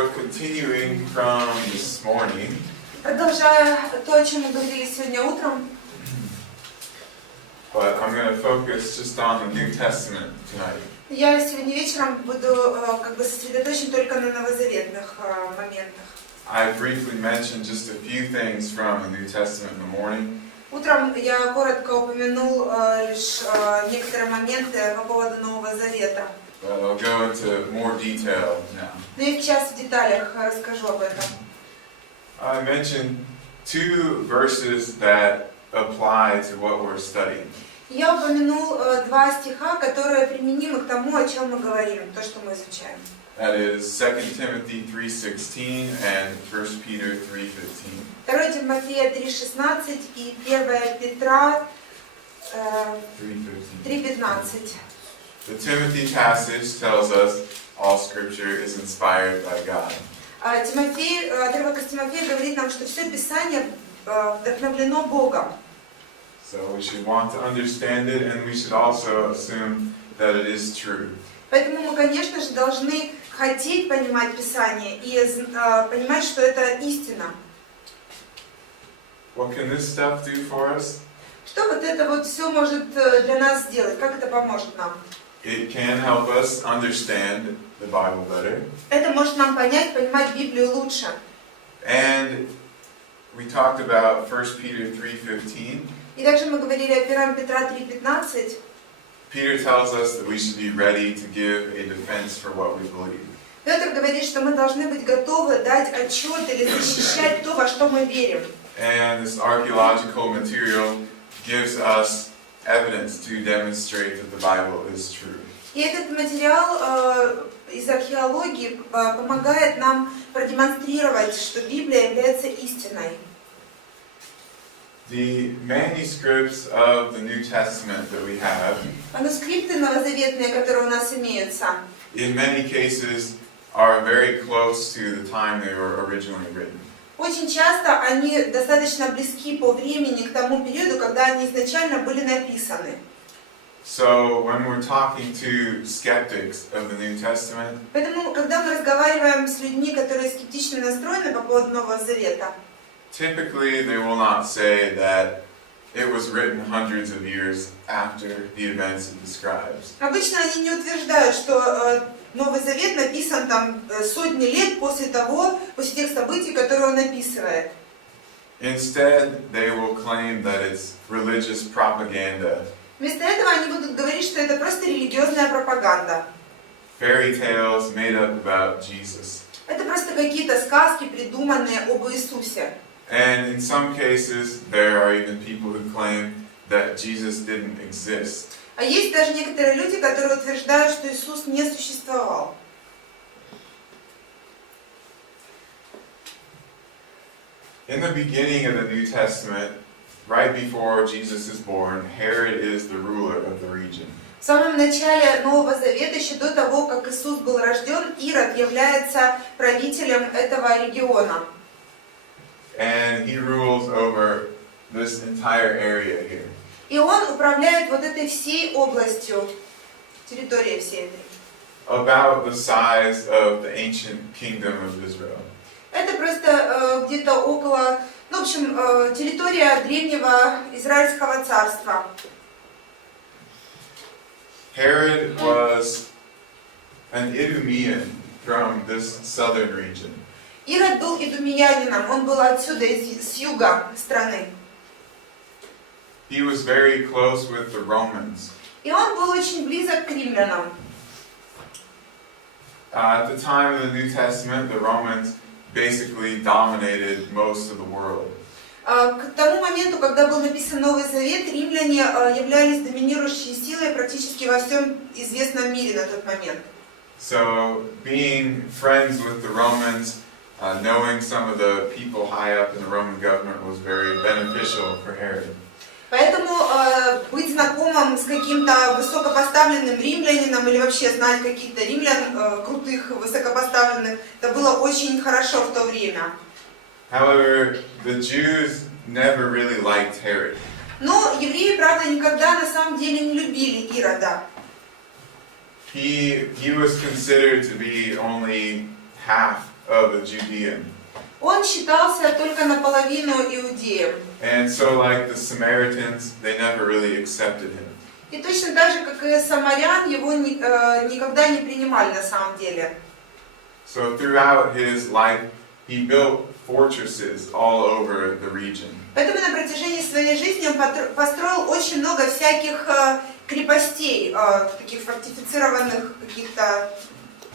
So continuing from this morning, Продолжая то, о чем мы говорили сегодня утром, but I'm going to focus just on the New Testament tonight. я сегодня вечером буду сосредоточен только на новозаветных моментах. I briefly mentioned just a few things from the New Testament in the morning. Утром я коротко упомянул лишь некоторые моменты по поводу Нового Завета. But I'll go into more detail now. Но я сейчас в деталях расскажу об этом. I mentioned two verses that apply to what we're studying. Я упомянул два стиха, которые применимы к тому, о чем мы говорим, то, что мы изучаем. That is 2 Timothy 3:16 and 1 Peter 3:15. 2 Тимофея 3:16 и 1 Петра 3:15. The Timothy passage tells us all Scripture is inspired by God. Отрывок из Тимофея говорит нам, что все Писание вдохновлено Богом. So we should want to understand it, and we should also assume that it is true. Поэтому мы, конечно же, должны хотеть понимать Писание и понимать, что это истина. What can this stuff do for us? Что вот это вот все может для нас сделать? Как это поможет нам? It can help us understand the Bible better. Это может нам понимать Библию лучше. And we talked about 1 Peter 3:15. И также мы говорили о 1 Петра 3:15. Peter tells us that we should be ready to give a defense for what we believe. Петр говорит, что мы должны быть готовы дать отчет или защищать то, во что мы верим. And this archaeological material gives us evidence to demonstrate that the Bible is true. И этот материал из археологии помогает нам продемонстрировать, что Библия является истиной. The manuscripts of the New Testament that we have, Манускрипты новозаветные, которые у нас имеются, in many cases are very close to the time they were originally written. очень часто они достаточно близки по времени к тому периоду, когда они изначально были написаны. So when we're talking to skeptics of the New Testament, Поэтому, когда мы разговариваем с людьми, которые скептично настроены по поводу Нового Завета, typically they will not say that it was written hundreds of years after the events it describes. обычно они не утверждают, что Новый Завет написан там сотни лет после тех событий, которые он описывает. Instead, they will claim that it's religious propaganda. Вместо этого они будут говорить, что это просто религиозная пропаганда. Fairy tales made up about Jesus. Это просто какие-то сказки, придуманные об Иисусе. And in some cases, there are even people who claim that Jesus didn't exist. А есть даже некоторые люди, которые утверждают, что Иисус не существовал. In the beginning of the New Testament, right before Jesus is born, Herod is the ruler of the region. В самом начале Нового Завета, еще до того, как Иисус был рожден, Ирод является правителем этого региона. And he rules over this entire area here. И он управляет вот этой всей областью, территорией всей этой. About the size of the ancient kingdom of Israel. Это просто где-то около, в общем, территория древнего Израильского царства. Herod was an Idumean from this southern region. Ирод был идумеянином, он был отсюда, с юга страны. He was very close with the Romans. И он был очень близок к римлянам. At the time of the New Testament, the Romans basically dominated most of the world. К тому моменту, когда был написан Новый Завет, римляне являлись доминирующей силой практически во всем известном мире на тот момент. So, being friends with the Romans, knowing some of the people high up in the Roman government was very beneficial for Herod. Поэтому быть знакомым с каким-то высокопоставленным римлянином или вообще знать каких-то римлян крутых, высокопоставленных, это было очень хорошо в то время. However, the Jews never really liked Herod. Но евреи, правда, никогда на самом деле не любили Ирода. He was considered to be only half of a Judean. Он считался только наполовину иудеем. And so like the Samaritans, they never really accepted him. И точно так же, как и самарян, его никогда не принимали на самом деле. So throughout his life, he built fortresses all over the region. Поэтому на протяжении своей жизни он построил очень много всяких крепостей, таких фортифицированных каких-то,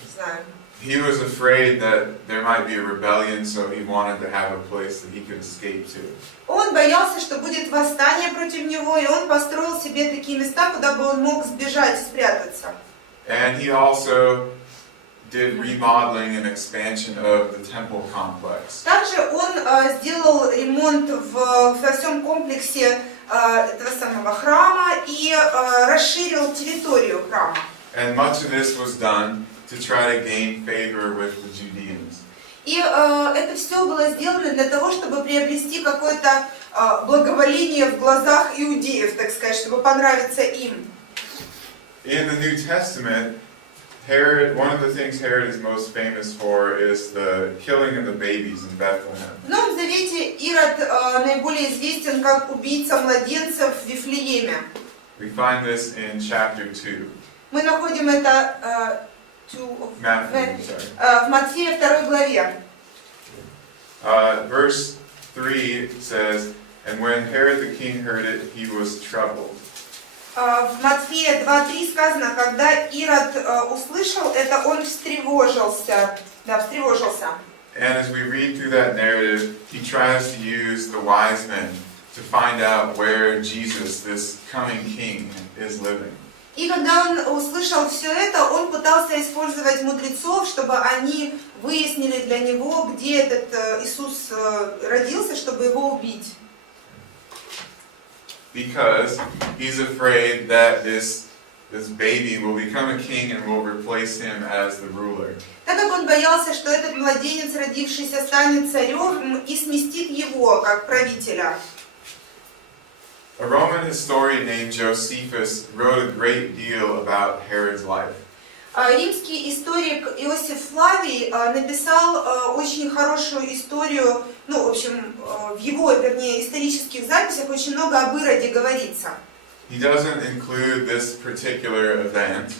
не знаю. He was afraid that there might be a rebellion, so he wanted to have a place that he could escape to. Он боялся, что будет восстание против него, и он построил себе такие места, куда бы он мог сбежать, спрятаться. And he also did remodeling and expansion of the temple complex. Также он сделал ремонт во всем комплексе этого самого храма и расширил территорию храма. And much of this was done to try to gain favor with the Judeans. И это все было сделано для того, чтобы приобрести какое-то благоволение в глазах иудеев, так сказать, чтобы понравиться им. In the New Testament, Herod, one of the things Herod is most famous for is the killing of the babies in Bethlehem. В Новом Завете Ирод наиболее известен как убийца младенцев в Вифлееме. We find this in chapter 2. Мы находим это в Матфея 2 главе. Verse 3 says, "And when Herod the king heard it, he was troubled." В Матфея 2:3 сказано, когда Ирод услышал это, он встревожился. Да, встревожился. And as we read through that narrative, he tries to use the wise men to find out where Jesus, this coming king, is living. И когда он услышал все это, он пытался использовать мудрецов, чтобы они выяснили для него, где этот Иисус родился, чтобы его убить. Because he's afraid that this baby will become a king and will replace him as the ruler. Так как он боялся, что этот младенец, родившийся, станет царем и сместит его как правителя. A Roman historian named Josephus wrote a great deal about Herod's life. Римский историк Иосиф Флавий написал очень хорошую историю, в общем, в его, вернее, исторических записях очень много об Ироде говорится. He doesn't include this particular event.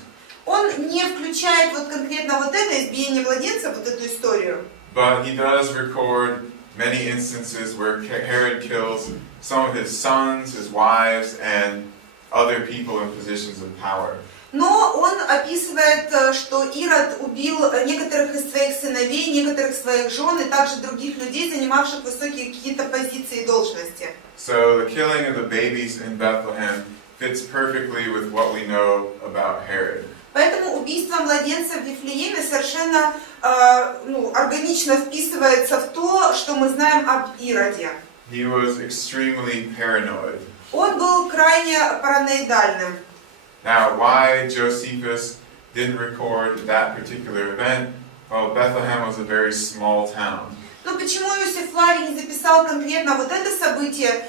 Он не включает вот конкретно вот это избиение младенца, вот эту историю. But he does record many instances where Herod kills some of his sons, his wives, and other people in positions of power. Но он описывает, что Ирод убил некоторых из своих сыновей, некоторых своих жен и также других людей, занимавших высокие какие-то позиции и должности. So the killing of the babies in Bethlehem fits perfectly with what we know about Herod. Поэтому убийство младенца в Вифлееме совершенно органично вписывается в то, что мы знаем об Ироде. He was extremely paranoid. Он был крайне параноидальным. Now, why Josephus didn't record that particular event? Well, Bethlehem was a very small town. Но почему Иосиф Флавий не записал конкретно вот это событие,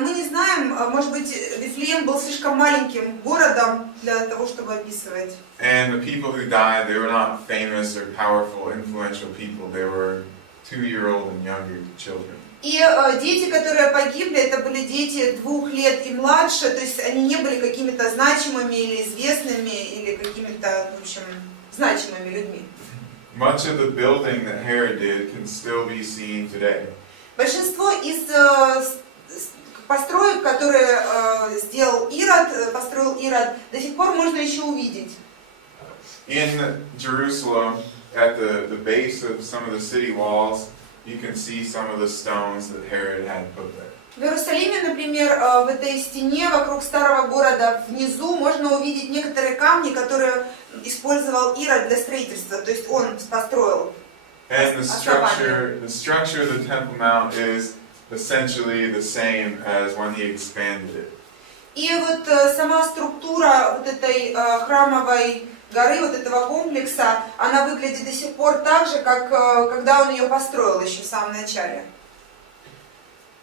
мы не знаем. Может быть, Вифлеем был слишком маленьким городом для того, чтобы описывать. And the people who died, they were not famous or powerful, influential people. They were 2-year-old and younger children. И дети, которые погибли, это были дети 2 лет и младше, то есть они не были какими-то значимыми или известными, или какими-то, в общем, значимыми людьми. Much of the building that Herod did can still be seen today. Большинство из построек, которые построил Ирод, до сих пор можно еще увидеть. In Jerusalem, at the base of some of the city walls, you can see some of the stones that Herod had put there. В Иерусалиме, например, в этой стене вокруг старого города внизу можно увидеть некоторые камни, которые использовал Ирод для строительства, то есть он построил. And the structure of the Temple Mount is essentially the same as when he expanded it. И вот сама структура вот этой храмовой горы, вот этого комплекса, она выглядит до сих пор так же, как когда он ее построил еще в самом начале.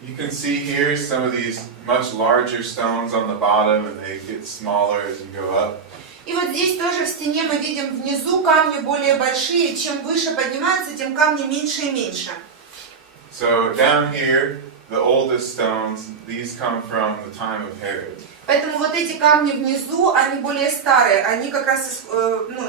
You can see here some of these much larger stones on the bottom, and they get smaller as you go up. И вот здесь тоже в стене мы видим внизу камни более большие. Чем выше поднимаются, тем камни меньше и меньше. So down here, the oldest stones, these come from the time of Herod. Поэтому вот эти камни внизу, они более старые. Они как раз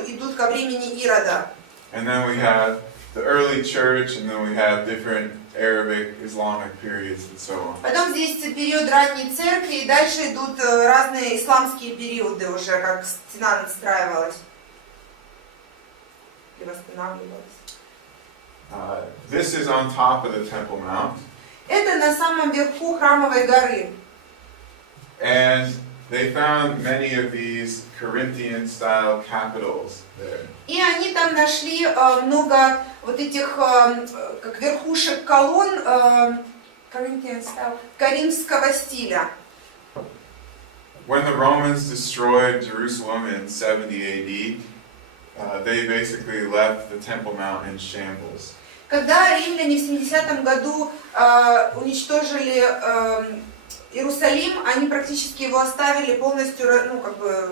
идут ко времени Ирода. And then we have the early church, and then we have different Arabic, Islamic periods, and so on. Потом здесь период ранней церкви, и дальше идут разные исламские периоды уже, как стена настраивалась и восстанавливалась. This is on top of the Temple Mount. Это на самом верху храмовой горы. And they found many of these Corinthian-style capitals there. И они там нашли много вот этих как верхушек колонн коринфского стиля. When the Romans destroyed Jerusalem in 70 AD, they basically left the Temple Mount in shambles. Когда римляне в 70 году уничтожили Иерусалим, они практически его оставили полностью,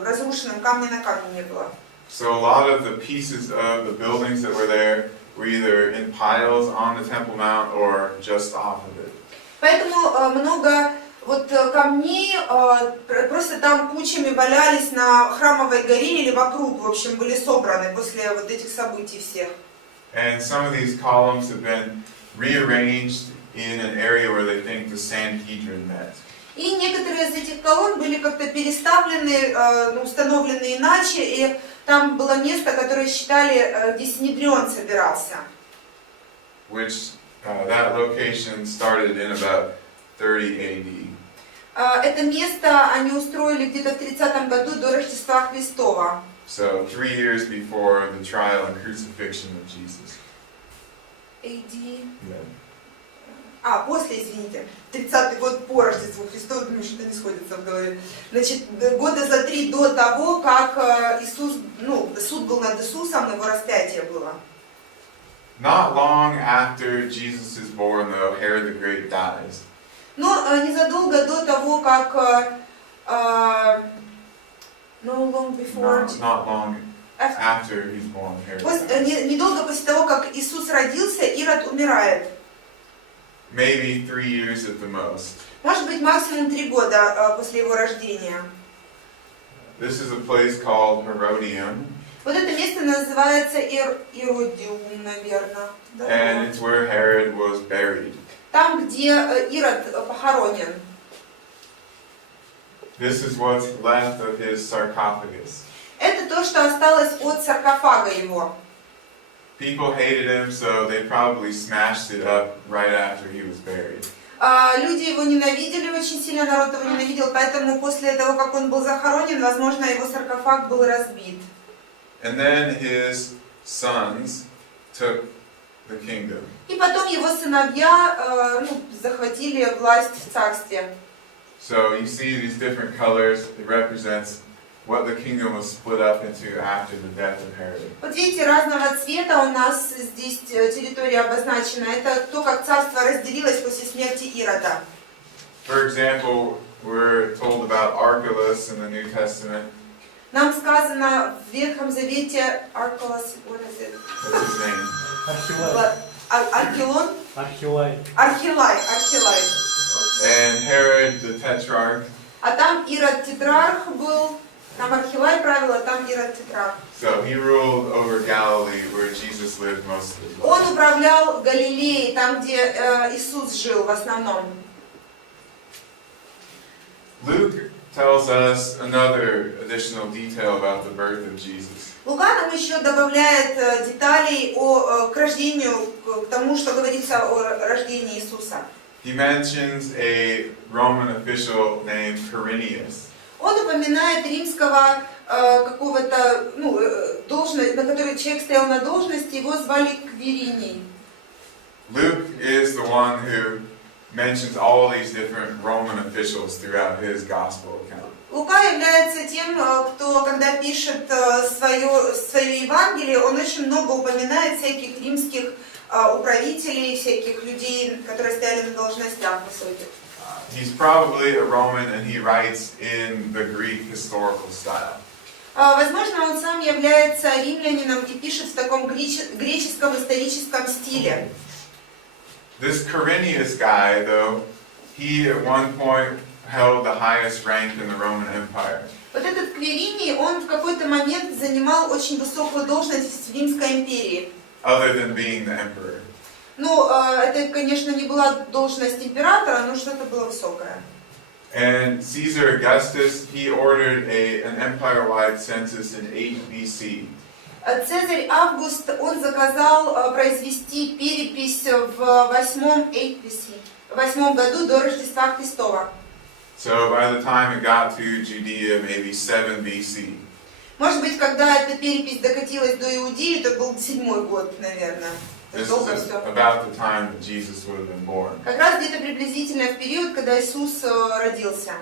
разрушенным, камня на камне не было. So a lot of the pieces of the buildings that were there were either in piles on the Temple Mount or just off of it. Поэтому много камней просто там кучами валялись на храмовой горе или вокруг, в общем, были собраны после вот этих событий всех. And some of these columns have been rearranged in an area where they think the Sanhedrin met. И некоторые из этих колонн были как-то переставлены, установлены иначе, и там было место, которое считали, где Синедрион собирался. Which that location started in about 30 AD. Это место они устроили где-то в 30 году до Рождества Христова. So 3 years before the trial and crucifixion of Jesus. AD. Yeah. После, извините, 30-й год по Рождеству Христову, думаю, что-то не сходится в голове. Значит, года за 3 до того, как Иисус, суд был над Иисусом, его распятие было. Not long after Jesus is born, though, Herod the Great dies. Но незадолго до того, как not long after he's born, Herod. Недолго после того, как Иисус родился, Ирод умирает. Maybe 3 years at the most. Может быть, максимум 3 года после его рождения. This is a place called Herodium. Вот это место называется Иродиум, наверное. And it's where Herod was buried. Там, где Ирод похоронен. This is what's left of his sarcophagus. Это то, что осталось от саркофага его. People hated him, so they probably smashed it up right after he was buried. Люди его ненавидели очень сильно, народ его ненавидел, поэтому после того, как он был захоронен, возможно, его саркофаг был разбит. And then his sons took the kingdom. И потом его сыновья захватили власть в царстве. So you see these different colors. It represents what the kingdom was split up into after the death of Herod. Вот видите, разного цвета у нас здесь территория обозначена. Это то, как царство разделилось после смерти Ирода. For example, we're told about Archelaus in the New Testament. Нам сказано в Ветхом Завете Archelaus, what is it? What's his name? Архилай. And Herod the Tetrarch. А там Ирод Тетрарх был, там Архилай правил, а там Ирод Тетрарх. So he ruled over Galilee, where Jesus lived most of his life. Он управлял Галилеей, там, где Иисус жил в основном. Luke tells us another additional detail about the birth of Jesus. Лука нам еще добавляет деталей к рождению, к тому, что говорится о рождении Иисуса. He mentions a Roman official named Quirinius. Он упоминает римского какого-то, должность, на которой человек стоял на должности, его звали Квириний. Luke is the one who mentions all these different Roman officials throughout his gospel account. Лука является тем, кто, когда пишет свое Евангелие, он очень много упоминает всяких римских управителей, всяких людей, которые стояли на должностях высоких. He's probably a Roman and he writes in the Greek historical style. Возможно, он сам является римлянином и пишет в таком греческом историческом стиле. This Quirinius guy, though, he at one point held the highest rank in the Roman Empire. Вот этот Квириний, он в какой-то момент занимал очень высокую должность в Римской империи. Other than being the emperor. Ну, это, конечно, не была должность императора, но что-то было высокое. And Caesar Augustus, he ordered an empire-wide census in 8 BC. Цезарь Август, он заказал произвести перепись в 8 году до Рождества Христова. So by the time it got to Judea, maybe 7 BC. Может быть, когда эта перепись докатилась до Иудеи, это был 7-й год, наверное. This is about the time that Jesus would have been born. Как раз где-то приблизительно в период, когда Иисус родился.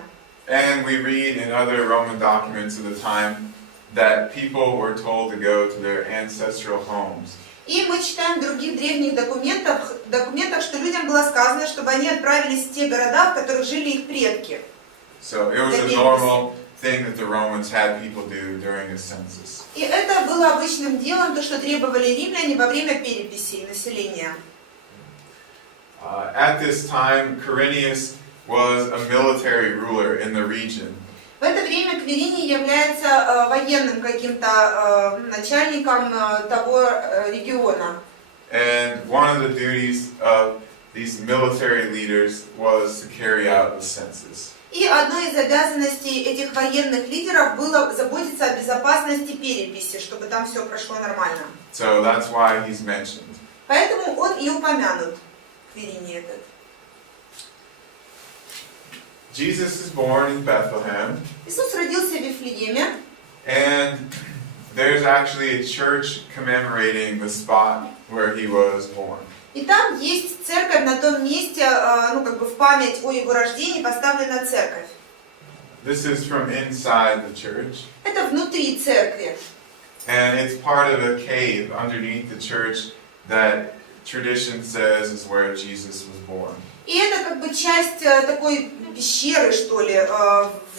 And we read in other Roman documents of the time that people were told to go to their ancestral homes. И мы читаем в других древних документах, что людям было сказано, чтобы они отправились в те города, в которых жили их предки. So it was a normal thing that the Romans had people do during a census. И это было обычным делом, то, что требовали римляне во время переписи населения. At this time, Quirinius was a military ruler in the region. В это время Квириний является военным каким-то начальником того региона. And one of the duties of these military leaders was to carry out the census. И одной из обязанностей этих военных лидеров было заботиться о безопасности переписи, чтобы там все прошло нормально. So that's why he's mentioned. Поэтому он и упомянут, Квириний этот. Jesus is born in Bethlehem. Иисус родился в Вифлееме. And there's actually a church commemorating the spot where he was born. И там есть церковь на том месте, ну как бы в память о его рождении поставлена церковь. This is from inside the church. Это внутри церкви. And it's part of a cave underneath the church that tradition says is where Jesus was born. И это как бы часть такой пещеры, что ли,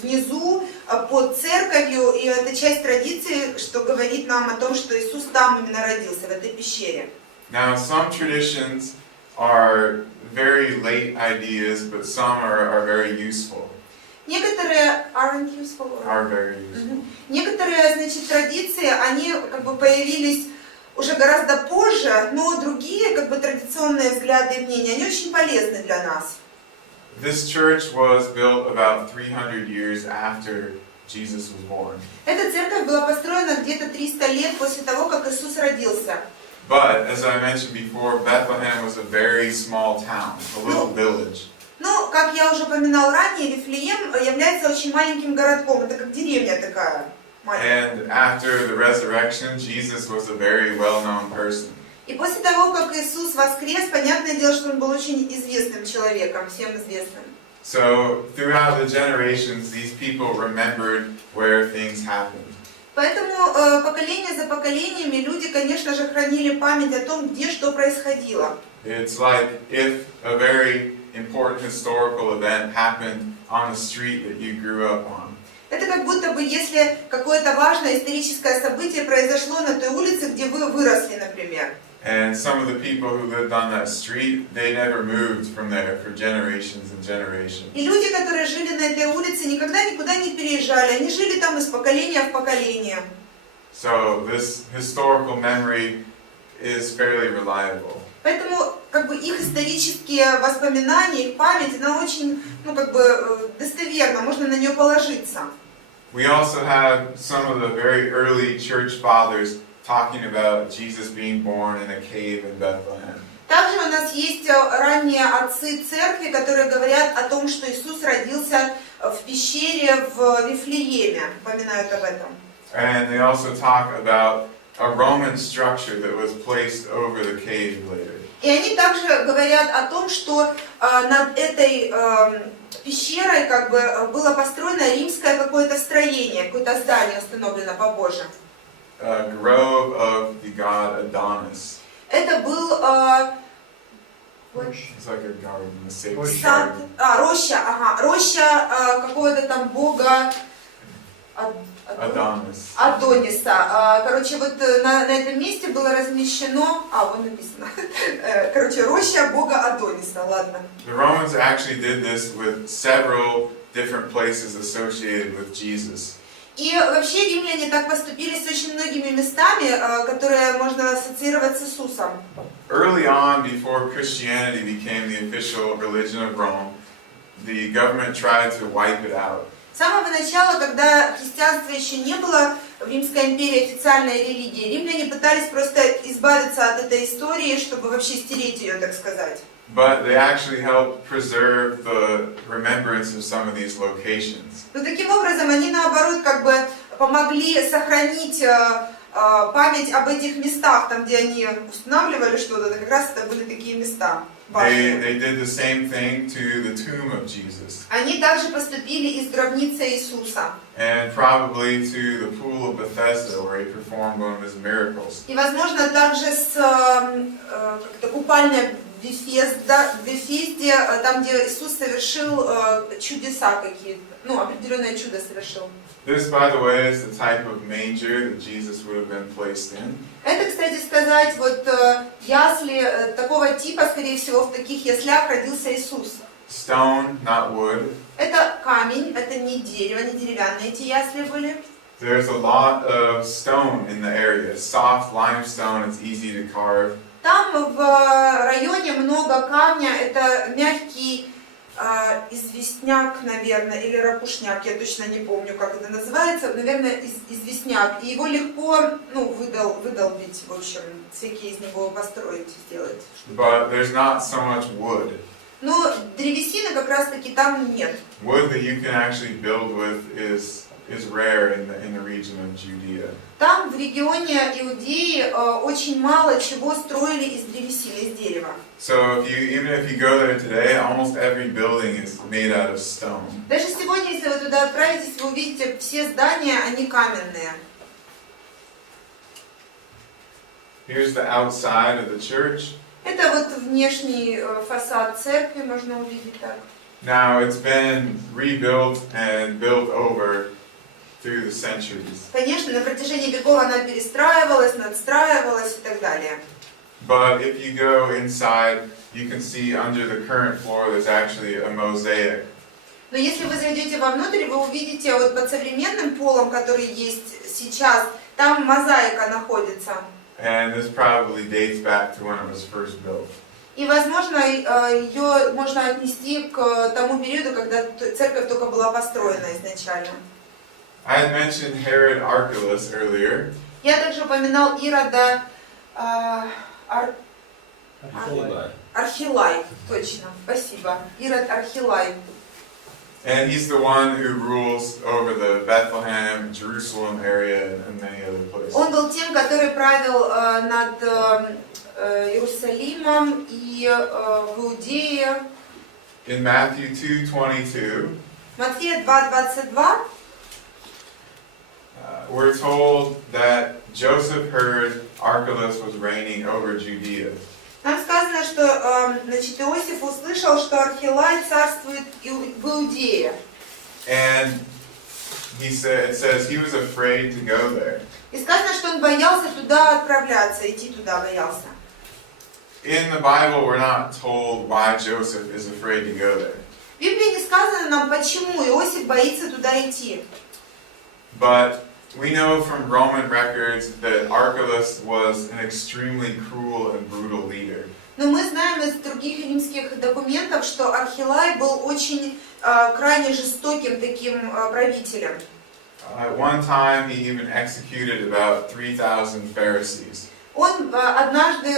внизу, под церковью. И это часть традиции, что говорит нам о том, что Иисус там именно родился, в этой пещере. Now, some traditions are very late ideas, but some are very useful. Некоторые Are very useful. Некоторые, значит, традиции, они как бы появились уже гораздо позже, но другие, как бы традиционные взгляды и мнения, они очень полезны для нас. This church was built about 300 years after Jesus was born. Эта церковь была построена где-то 300 лет после того, как Иисус родился. But, as I mentioned before, Bethlehem was a very small town, a little village. Ну, как я уже упоминал ранее, Вифлеем является очень маленьким городком, это как деревня такая маленькая. And after the resurrection, Jesus was a very well-known person. И после того, как Иисус воскрес, понятное дело, что он был очень известным человеком, всем известным. So, throughout the generations, these people remembered where things happened. Поэтому поколение за поколениями люди, конечно же, хранили память о том, где что происходило. It's like if a very important historical event happened on the street that you grew up on. Это как будто бы, если какое-то важное историческое событие произошло на той улице, где вы выросли, например. And some of the people who lived on that street, they never moved from there for generations and generations. И люди, которые жили на этой улице, никогда никуда не переезжали. Они жили там из поколения в поколение. So this historical memory is fairly reliable. Поэтому как бы их исторические воспоминания, их память, она очень, ну как бы достоверна, можно на нее положиться. We also have some of the very early church fathers talking about Jesus being born in a cave in Bethlehem. Также у нас есть ранние отцы церкви, которые говорят о том, что Иисус родился в пещере в Вифлееме, упоминают об этом. And they also talk about a Roman structure that was placed over the cave later. И они также говорят о том, что над этой пещерой как бы было построено римское какое-то строение, какое-то здание установлено побоже. A grove of the god Adonis. Это был It's like a garden, a sacred сад, garden. роща какого-то там бога Адониса. Короче, вот на этом месте было размещено, вон написано, короче, роща бога Адониса, ладно. The Romans actually did this with several different places associated with Jesus. И вообще римляне так поступили с очень многими местами, которые можно ассоциировать с Иисусом. Early on, before Christianity became the official religion of Rome, the government tried to wipe it out. С самого начала, когда христианства еще не было в Римской империи официальной религией, римляне пытались просто избавиться от этой истории, чтобы вообще стереть ее, так сказать. But they actually helped preserve the remembrance of some of these locations. Но таким образом они наоборот как бы помогли сохранить память об этих местах, там где они устанавливали что-то, как раз это были такие места. They did the same thing to the tomb of Jesus. Они также поступили и с гробницей Иисуса. And probably to the pool of Bethesda, where he performed one of his miracles. И возможно также с купальня в Вифезде, там где Иисус совершил чудеса какие-то, определенное чудо совершил. This, by the way, is the type of manger that Jesus would have been placed in. Это, кстати сказать, вот ясли такого типа, скорее всего, в таких яслях родился Иисус. Stone, not wood. Это камень, это не дерево, не деревянные эти ясли были. There's a lot of stone in the area. Soft limestone, it's easy to carve. Там в районе много камня, это мягкий известняк, наверное, или ракушняк, я точно не помню, как это называется, наверное, известняк. И его легко, выдолбить, в общем, всякие из него построить, сделать. But there's not so much wood. Но древесины как раз-таки там нет. Wood that you can actually build with is rare in the region of Judea. Там, в регионе Иудеи, очень мало чего строили из древесины, из дерева. So even if you go there today, almost every building is made out of stone. Даже сегодня, если вы туда отправитесь, вы увидите, все здания, они каменные. Here's the outside of the church. Это вот внешний фасад церкви, можно увидеть так. Now it's been rebuilt and built over through the centuries. Конечно, на протяжении веков она перестраивалась, надстраивалась и так далее. But if you go inside, you can see under the current floor there's actually a mosaic. Но если вы зайдете вовнутрь, вы увидите вот под современным полом, который есть сейчас, там мозаика находится. And this probably dates back to when it was first built. И, возможно, ее можно отнести к тому периоду, когда церковь только была построена изначально. I had mentioned Herod Archelaus earlier. Я также упоминал Ирода Архилай, точно, спасибо. Ирод Архилай. And he's the one who rules over the Bethlehem, Jerusalem area and many other places. Он был тем, который правил над Иерусалимом и в Иудее. In Matthew 2:22, Матфея 2:22, we're told that Joseph heard Archelaus was reigning over Judea. там сказано, что Иосиф услышал, что Архилай царствует в Иудее. And it says he was afraid to go there. И сказано, что он боялся туда отправляться, идти туда боялся. In the Bible, we're not told why Joseph is afraid to go there. В Библии не сказано нам, почему Иосиф боится туда идти. But we know from Roman records that Archelaus was an extremely cruel and brutal leader. Но мы знаем из других римских документов, что Архилай был очень крайне жестоким таким правителем. At one time, he even executed about 3,000 Pharisees. Он однажды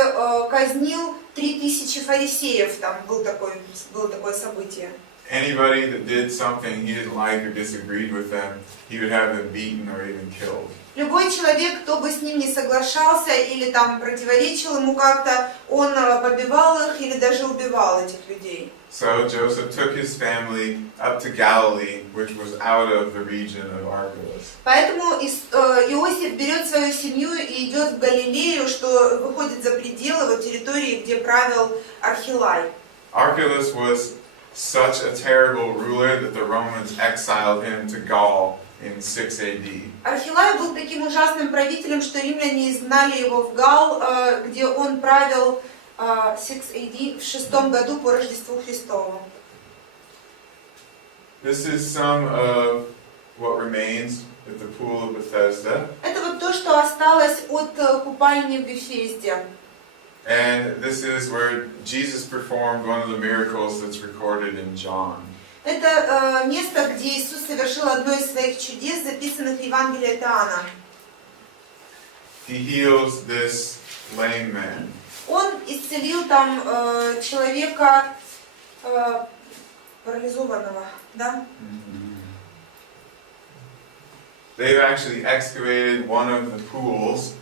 казнил 3000 фарисеев, там было такое событие. Anybody that did something he didn't like or disagreed with them, he would have them beaten or even killed. Любой человек, кто бы с ним не соглашался или там противоречил ему как-то, он побивал их или даже убивал этих людей. So Joseph took his family up to Galilee, which was out of the region of Archelaus. Поэтому Иосиф берет свою семью и идет в Галилею, что выходит за пределы вот территории, где правил Архилай. Archelaus was such a terrible ruler that the Romans exiled him to Gaul in 6 AD. Архилай был таким ужасным правителем, что римляне изгнали его в Гал, где он правил 6 AD в 6 году по Рождеству Христову. This is some of what remains at the pool of Bethesda. Это вот то, что осталось от купальни в Вифезде. And this is where Jesus performed one of the miracles that's recorded in John. Это место, где Иисус совершил одно из своих чудес, записанных в Евангелии от Иоанна. He heals this lame man. Он исцелил там человека парализованного, да? They've actually excavated one of the pools.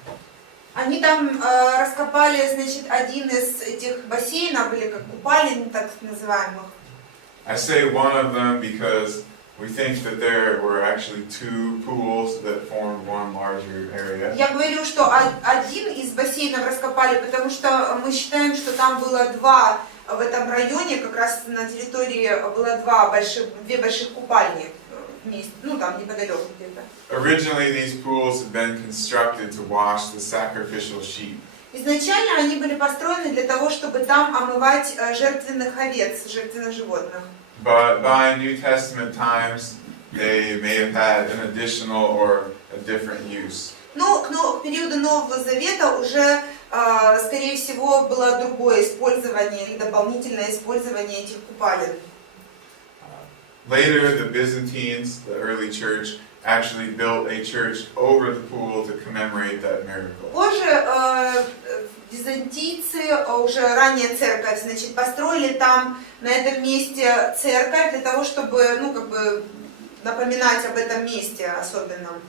Они там раскопали, значит, один из этих бассейнов, или как купалин, так называемых. I say one of them because we think that there were actually two pools that formed one larger area. Я говорю, что один из бассейнов раскопали, потому что мы считаем, что там было два в этом районе, как раз на территории было две больших купальни вместе, ну там неподалеку где-то. Originally, these pools had been constructed to wash the sacrificial sheep. Изначально они были построены для того, чтобы там омывать жертвенных овец, жертвенных животных. But by New Testament times, they may have had an additional or a different use. Но к периоду Нового Завета уже, скорее всего, было другое использование или дополнительное использование этих купалин. Later, the Byzantines, the early church, actually built a church over the pool to commemorate that miracle. Позже византийцы, уже ранняя церковь, значит, построили там на этом месте церковь для того, чтобы, ну, как бы напоминать об этом месте особенном.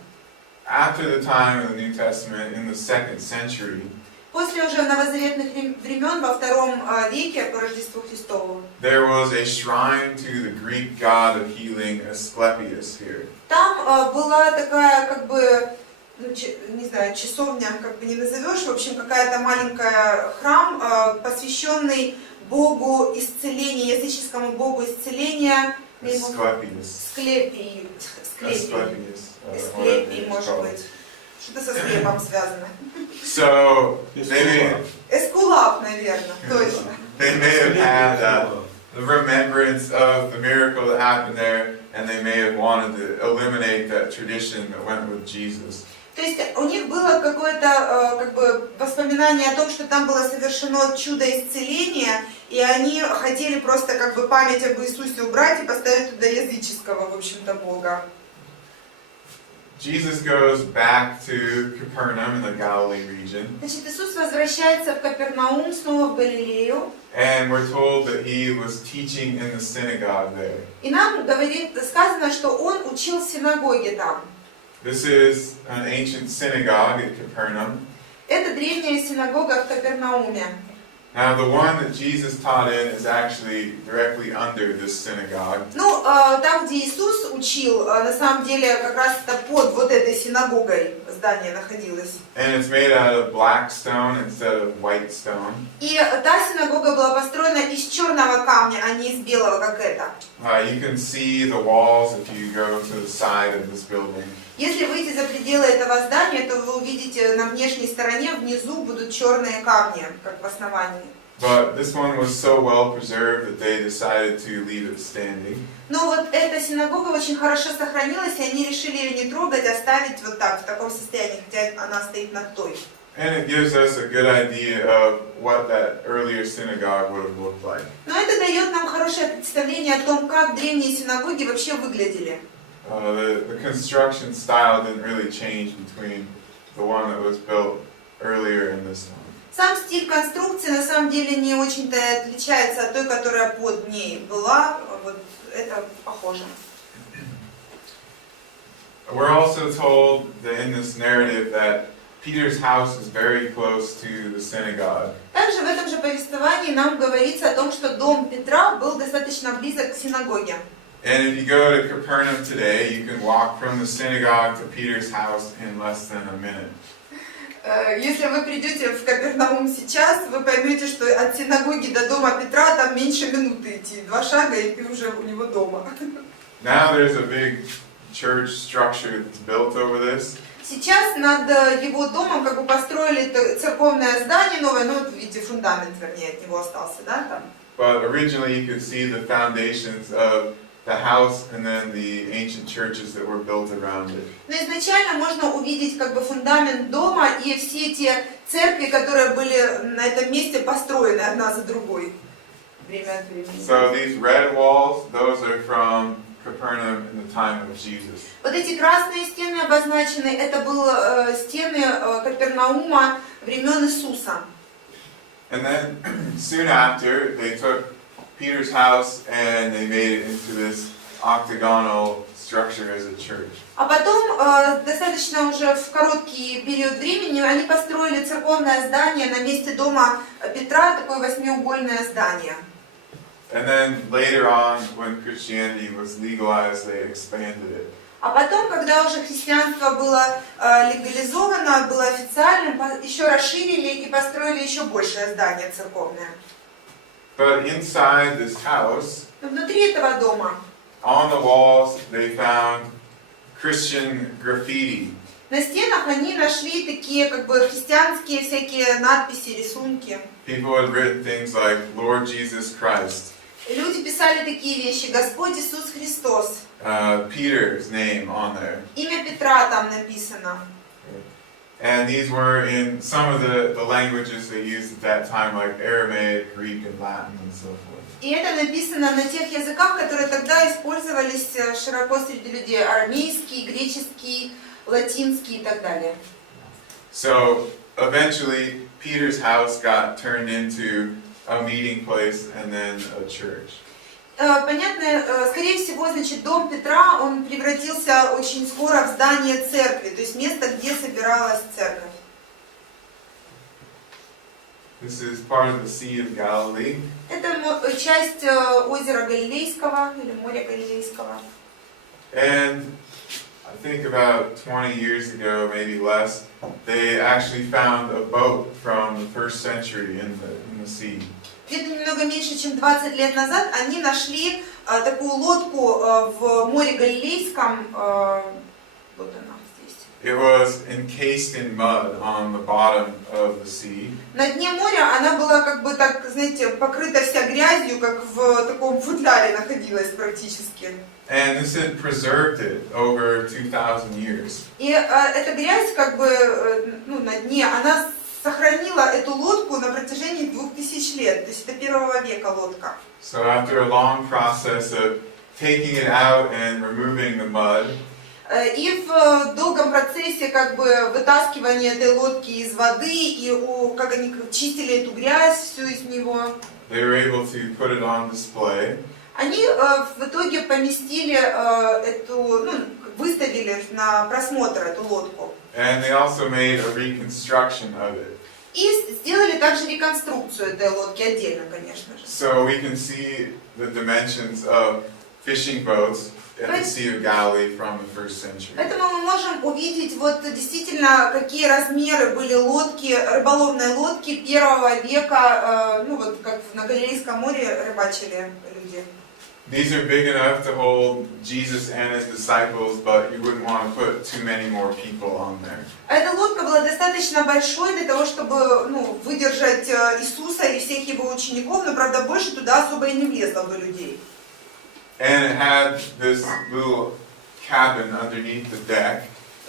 After the time of the New Testament, in the 2nd century, После уже новозаветных времен, во II веке по Рождеству Христову, there was a shrine to the Greek god of healing, Asclepius, here. там была такая, как бы, ну, не знаю, часовня, как бы не назовешь, в общем, какая-то маленькая храм, посвященный Богу исцеления, языческому Богу исцеления. Склепий, может быть. Что-то со склепом связано. So, maybe Эскулап, наверное, точно. they may have had the remembrance of the miracle that happened there, and they may have wanted to eliminate that tradition that went with Jesus. То есть у них было какое-то как бы воспоминание о том, что там было совершено чудо исцеления, и они хотели просто как бы память об Иисусе убрать и поставить туда языческого, в общем-то, Бога. Jesus goes back to Capernaum in the Galilee region. Значит, Иисус возвращается в Капернаум, снова в Галилею. And we're told that he was teaching in the synagogue there. И нам сказано, что он учил в синагоге там. This is an ancient synagogue at Capernaum. Это древняя синагога в Капернауме. Now, the one that Jesus taught in is actually directly under this synagogue. Ну, там, где Иисус учил, на самом деле, как раз под вот этой синагогой здание находилось. And it's made out of black stone instead of white stone. И та синагога была построена из черного камня, а не из белого, как эта. You can see the walls if you go to the side of this building. Если выйти за пределы этого здания, то вы увидите на внешней стороне, внизу будут черные камни, как в основании. But this one was so well preserved that they decided to leave it standing. Но вот эта синагога очень хорошо сохранилась, и они решили ее не трогать, оставить вот так, в таком состоянии, хотя она стоит над той. And it gives us a good idea of what that earlier synagogue would have looked like. Но это дает нам хорошее представление о том, как древние синагоги вообще выглядели. The construction style didn't really change between the one that was built earlier and this one. Сам стиль конструкции на самом деле не очень-то отличается от той, которая под ней была. Вот это похоже. We're also told that in this narrative that Peter's house is very close to the synagogue. Также в этом же повествовании нам говорится о том, что дом Петра был достаточно близок к синагоге. And if you go to Capernaum today, you can walk from the synagogue to Peter's house in less than a minute. Если вы придете в Капернаум сейчас, вы поймете, что от синагоги до дома Петра там меньше минуты идти. 2 шага, и ты уже у него дома. Now there's a big church structure that's built over this. Сейчас над его домом как бы построили церковное здание новое, ну вот видите, фундамент, вернее, от него остался, да, там. But originally you could see the foundations of the house and then the ancient churches that were built around it. Но изначально можно увидеть как бы фундамент дома и все те церкви, которые были на этом месте построены одна за другой. Время от времени. So these red walls, those are from Capernaum in the time of Jesus. Вот эти красные стены обозначены, это были стены Капернаума времен Иисуса. And then soon after, they took Peter's house and they made it into this octagonal structure as a church. А потом, достаточно уже в короткий период времени, они построили церковное здание на месте дома Петра, такое восьмиугольное здание. And then later on, when Christianity was legalized, they expanded it. А потом, когда уже христианство было легализовано, было официальным, еще расширили и построили еще большее здание церковное. But inside this house, Но внутри этого дома, on the walls, they found Christian graffiti. на стенах они нашли такие как бы христианские всякие надписи, рисунки. People had written things like Lord Jesus Christ. Люди писали такие вещи: Господь Иисус Христос. Peter's name on there. Имя Петра там написано. And these were in some of the languages they used at that time, like Aramaic, Greek, and Latin, and so forth. И это написано на тех языках, которые тогда использовались широко среди людей: арамейский, греческий, латинский и так далее. So eventually, Peter's house got turned into a meeting place and then a church. Понятно, скорее всего, значит, дом Петра, он превратился очень скоро в здание церкви, то есть место, где собиралась церковь. This is part of the Sea of Galilee. Это часть озера Галилейского или моря Галилейского. And I think about 20 years ago, maybe less, they actually found a boat from the first century in the sea. Где-то немного меньше, чем 20 лет назад, они нашли такую лодку в море Галилейском. Вот она здесь. It was encased in mud on the bottom of the sea. На дне моря она была как бы так, знаете, покрыта вся грязью, как в таком футляре находилась практически. And this had preserved it over 2,000 years. И эта грязь как бы на дне, она сохранила эту лодку на протяжении 2000 лет, то есть это первого века лодка. So after a long process of taking it out and removing the mud, и в долгом процессе как бы вытаскивания этой лодки из воды и как они чистили эту грязь всю из него, they were able to put it on display. они в итоге поместили выставили на просмотр эту лодку. And they also made a reconstruction of it. И сделали также реконструкцию этой лодки отдельно, конечно же. So we can see the dimensions of fishing boats at the Sea of Galilee from the first century. Поэтому мы можем увидеть вот действительно, какие размеры были лодки, рыболовной лодки первого века, вот как на Галилейском море рыбачили люди. These are big enough to hold Jesus and his disciples, but you wouldn't want to put too many more people on there. Эта лодка была достаточно большой для того, чтобы выдержать Иисуса и всех его учеников, но, правда, больше туда особо и не влезло бы людей. And it had this little cabin underneath the deck.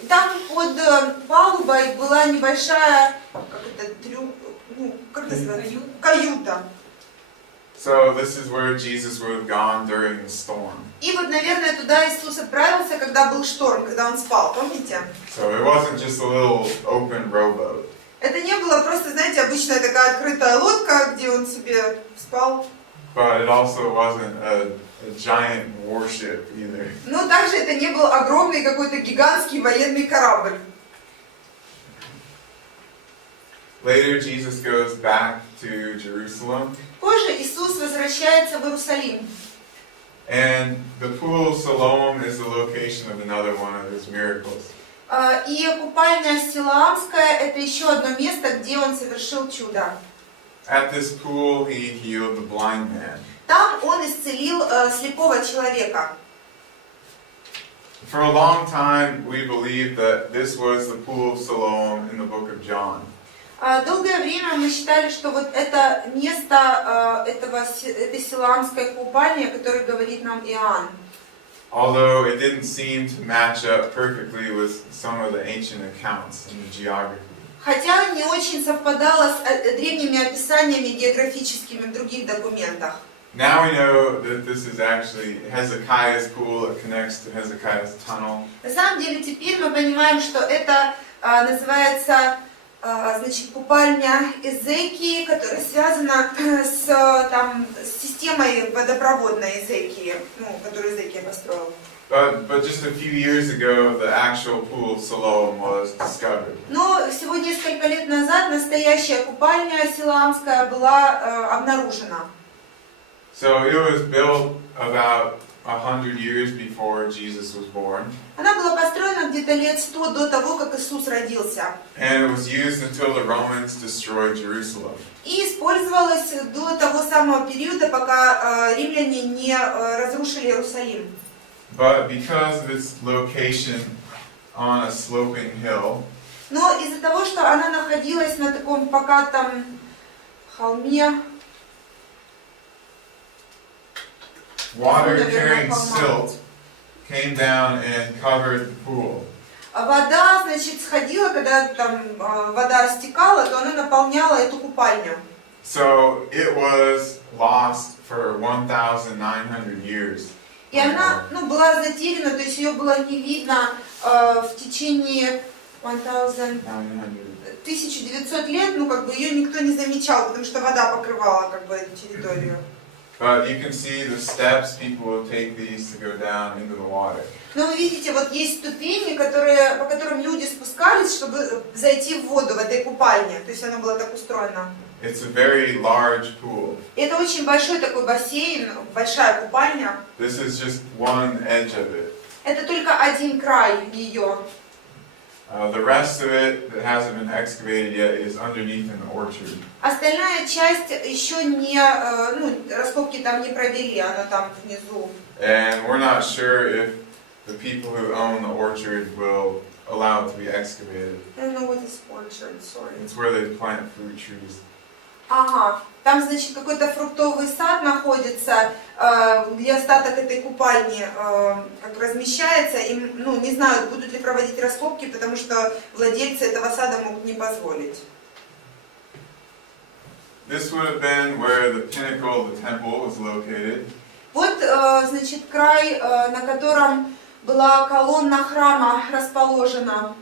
Там под палубой была небольшая, как называется? Каюта. So this is where Jesus would have gone during the storm. И вот, наверное, туда Иисус отправился, когда был шторм, когда он спал, помните? So it wasn't just a little open rowboat. Это не было просто, знаете, обычная такая открытая лодка, где он себе спал. But it also wasn't a giant warship either. Но также это не был огромный какой-то гигантский военный корабль. Later, Jesus goes back to Jerusalem. Позже Иисус возвращается в Иерусалим. And the pool of Siloam is the location of another one of his miracles. И купальня Силаамская — это еще одно место, где он совершил чудо. At this pool, he healed the blind man. Там он исцелил слепого человека. For a long time, we believed that this was the pool of Siloam in the book of John. Долгое время мы считали, что вот это место этой силаамской купальни, о которой говорит нам Иоанн. Although it didn't seem to match up perfectly with some of the ancient accounts in the geography. Хотя не очень совпадало с древними описаниями географическими в других документах. Now we know that this is actually Hezekiah's pool. It connects to Hezekiah's tunnel. На самом деле теперь мы понимаем, что это называется значит, купальня Эзекии, которая связана с системой водопроводной Эзекии, которую Эзекия построил. But just a few years ago, the actual pool of Siloam was discovered. Но всего несколько лет назад настоящая купальня силаамская была обнаружена. So it was built about 100 years before Jesus was born. Она была построена где-то лет 100 до того, как Иисус родился. And it was used until the Romans destroyed Jerusalem. И использовалась до того самого периода, пока римляне не разрушили Иерусалим. But because of its location on a sloping hill, Но из-за того, что она находилась на таком покатом холме, water-carrying silt came down and covered the pool. вода, значит, сходила, когда там вода стекала, то она наполняла эту купальню. So it was lost for 1,900 years. И она, была затеряна, то есть ее было не видно в течение 1900 лет, ее никто не замечал, потому что вода покрывала эту территорию. But you can see the steps people will take these to go down into the water. Но вы видите, вот есть ступени, по которым люди спускались, чтобы зайти в воду в этой купальне. То есть она была так устроена. It's a very large pool. И это очень большой такой бассейн, большая купальня. This is just one edge of it. Это только один край ее. The rest of it that hasn't been excavated yet is underneath an orchard. Остальная часть еще не, раскопки там не провели, она там внизу. And we're not sure if the people who own the orchard will allow it to be excavated. I don't know what is orchard, sorry. It's where they plant fruit trees. Ага, там, значит, какой-то фруктовый сад находится, где остаток этой купальни размещается, и, не знаю, будут ли проводить раскопки, потому что владельцы этого сада могут не позволить. This would have been where the pinnacle of the temple was located. Вот, значит, край, на котором была колонна храма расположена.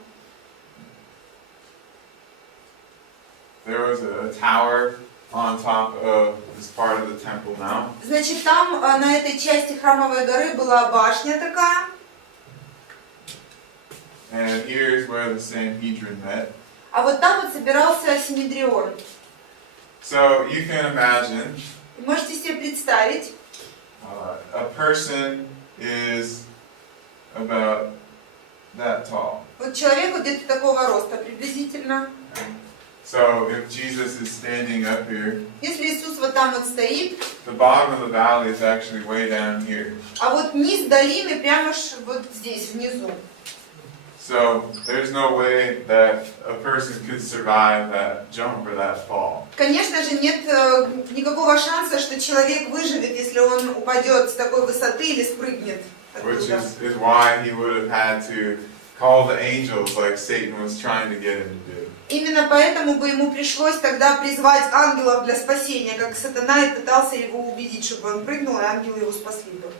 There was a tower on top of this part of the temple now. Значит, там на этой части храмовой горы была башня такая. And here's where the Sanhedrin met. А вот там вот собирался Синедрион. So you can imagine. Можете себе представить. A person is about that tall. Вот человек вот где-то такого роста приблизительно. So if Jesus is standing up here, Если Иисус вот там вот стоит, the bottom of the valley is actually way down here. А вот низ долины прямо вот здесь, внизу. So there's no way that a person could survive that jump or that fall. Конечно же, нет никакого шанса, что человек выживет, если он упадет с такой высоты или спрыгнет Which оттуда. is why he would have had to call the angels like Satan was trying to get him to do. Именно поэтому бы ему пришлось тогда призвать ангелов для спасения, как сатана и пытался его убедить, чтобы он прыгнул, и ангелы его спасли бы.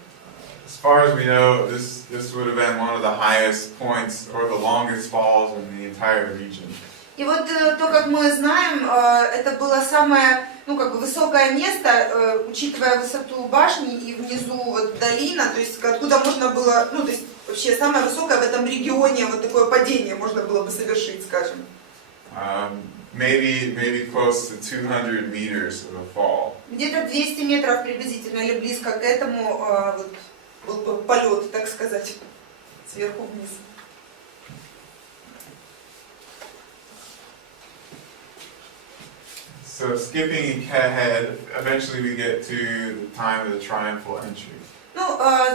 As far as we know, this would have been one of the highest points or the longest falls in the entire region. И вот то, как мы знаем, это было самое, высокое место, учитывая высоту башни и внизу вот долина, то есть откуда можно было, то есть вообще самое высокое в этом регионе вот такое падение можно было бы совершить, скажем. Maybe close to 200 meters of a fall. Где-то 200 метров приблизительно или близко к этому вот полет, так сказать, сверху вниз. So skipping ahead, eventually we get to the time of the triumphal entry.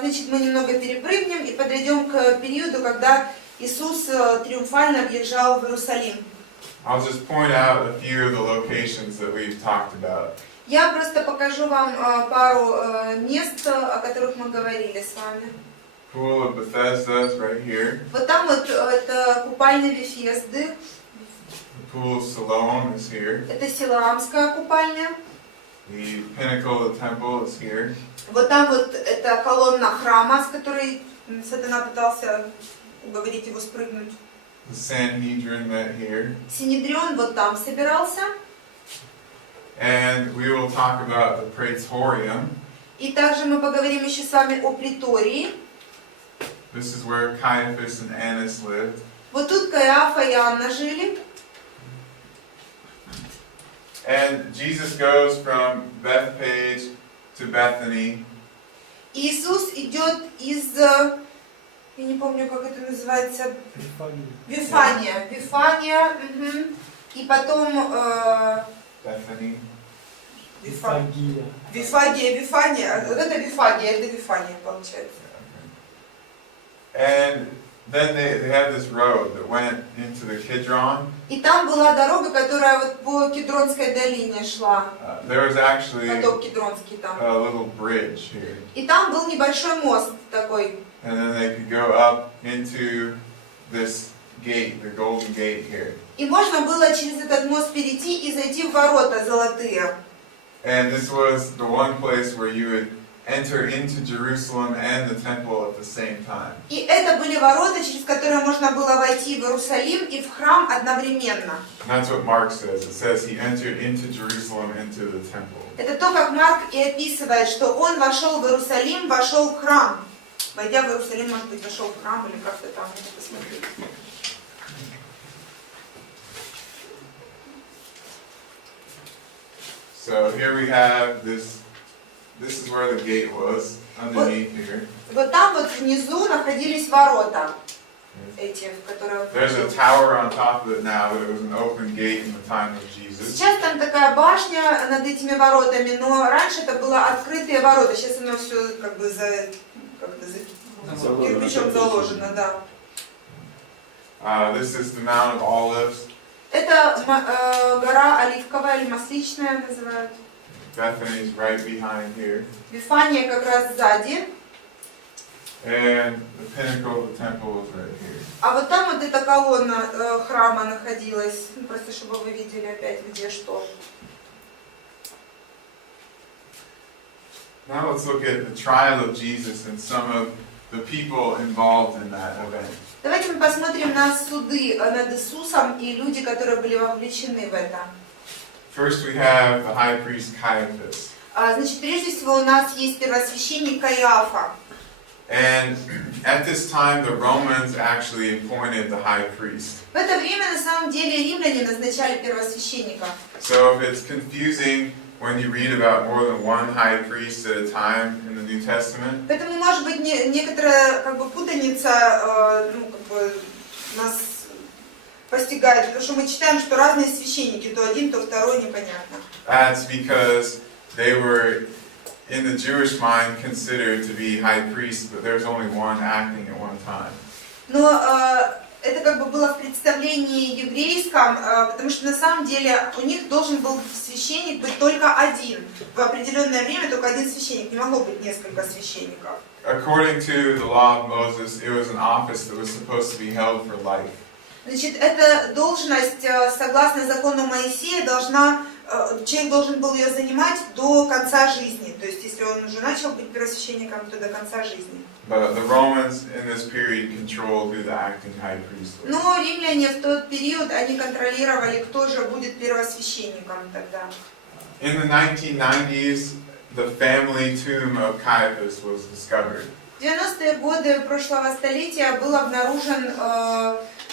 значит, мы немного перепрыгнем и подойдем к периоду, когда Иисус триумфально въезжал в Иерусалим. I'll just point out a few of the locations that we've talked about. Я просто покажу вам пару мест, о которых мы говорили с вами. Pool of Bethesda is right here. Вот там вот это купальня Вифезды. The Pool of Siloam is here. Это Силаамская купальня. The pinnacle of the temple is here. Вот там вот эта колонна храма, с которой сатана пытался уговорить его спрыгнуть. The Sanhedrin met here. Синедрион вот там собирался. And we will talk about the Praetorium. И также мы поговорим еще с вами о Притории. This is where Caiaphas and Annas lived. Вот тут Каиафа и Анна жили. And Jesus goes from Bethpage to Bethany. Иисус идет из, я не помню, как это называется, Вифания. Вифания, угу. И потом Bethany. Вифания. Вот это Вифания получается. And then they had this road that went into the Kidron. И там была дорога, которая вот по Кедронской долине шла. There was actually Поток Кедронский там. a little bridge here. И там был небольшой мост такой. And then they could go up into this gate, the golden gate here. И можно было через этот мост перейти и зайти в ворота золотые. And this was the one place where you would enter into Jerusalem and the temple at the same time. И это были ворота, через которые можно было войти в Иерусалим и в храм одновременно. And that's what Mark says. It says he entered into Jerusalem, into the temple. Это то, как Марк и описывает, что он вошел в Иерусалим, вошел в храм. Войдя в Иерусалим, может быть, вошел в храм или как-то там, надо посмотреть. So here we have this. This is where the gate was, underneath here. Вот там вот внизу находились ворота. Эти, в которые... There's a tower on top of it now, but it was an open gate in the time of Jesus. Сейчас там такая башня над этими воротами, но раньше это было открытые ворота. Сейчас оно все как бы за кирпичом заложено, да. This is the Mount of Olives. Это гора Оливковая или Масличная называют. Bethany is right behind here. Вифания как раз сзади. And the pinnacle of the temple is right here. А вот там вот эта колонна храма находилась. Просто чтобы вы видели опять, где что. Now let's look at the trial of Jesus and some of the people involved in that event. Давайте мы посмотрим на суды над Иисусом и люди, которые были вовлечены в это. First we have the high priest Caiaphas. Значит, прежде всего у нас есть первосвященник Каиафа. And at this time the Romans actually appointed the high priest. В это время на самом деле римляне назначали первосвященника. So if it's confusing when you read about more than one high priest at a time in the New Testament, Поэтому, может быть, некоторая как бы путаница нас постигает, потому что мы читаем, что разные священники, то один, то второй, непонятно. that's because they were in the Jewish mind considered to be high priests, but there's only one acting at one time. Но это как бы было в представлении еврейском, потому что на самом деле у них должен был священник быть только один. В определенное время только один священник, не могло быть несколько священников. According to the law of Moses, it was an office that was supposed to be held for life. Значит, эта должность, согласно закону Моисея, человек должен был ее занимать до конца жизни. То есть, если он уже начал быть первосвященником, то до конца жизни. But the Romans in this period controlled who the acting high priest was. Но римляне в тот период, они контролировали, кто же будет первосвященником тогда. In the 1990s, the family tomb of Caiaphas was discovered. В 90-е годы прошлого столетия была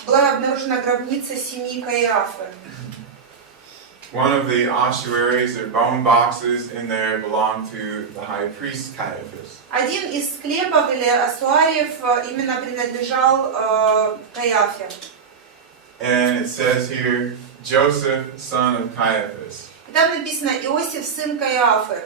обнаружена гробница семьи Каиафы. One of the ossuaries or bone boxes in there belonged to the high priest Caiaphas. Один из склепов или ассуариев именно принадлежал Каиафе. And it says here, Joseph, son of Caiaphas. И там написано Иосиф, сын Каиафы.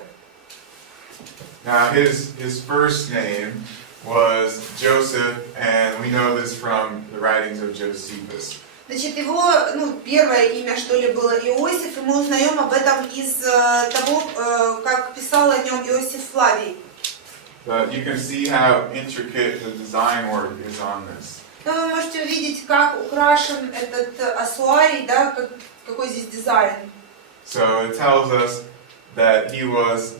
Now his first name was Joseph, and we know this from the writings of Josephus. Значит, его, первое имя, что ли, было Иосиф, и мы узнаем об этом из того, как писал о нем Иосиф Флавий. But you can see how intricate the design work is on this. Но вы можете увидеть, как украшен этот ассуарий, да, какой здесь дизайн. So it tells us that he was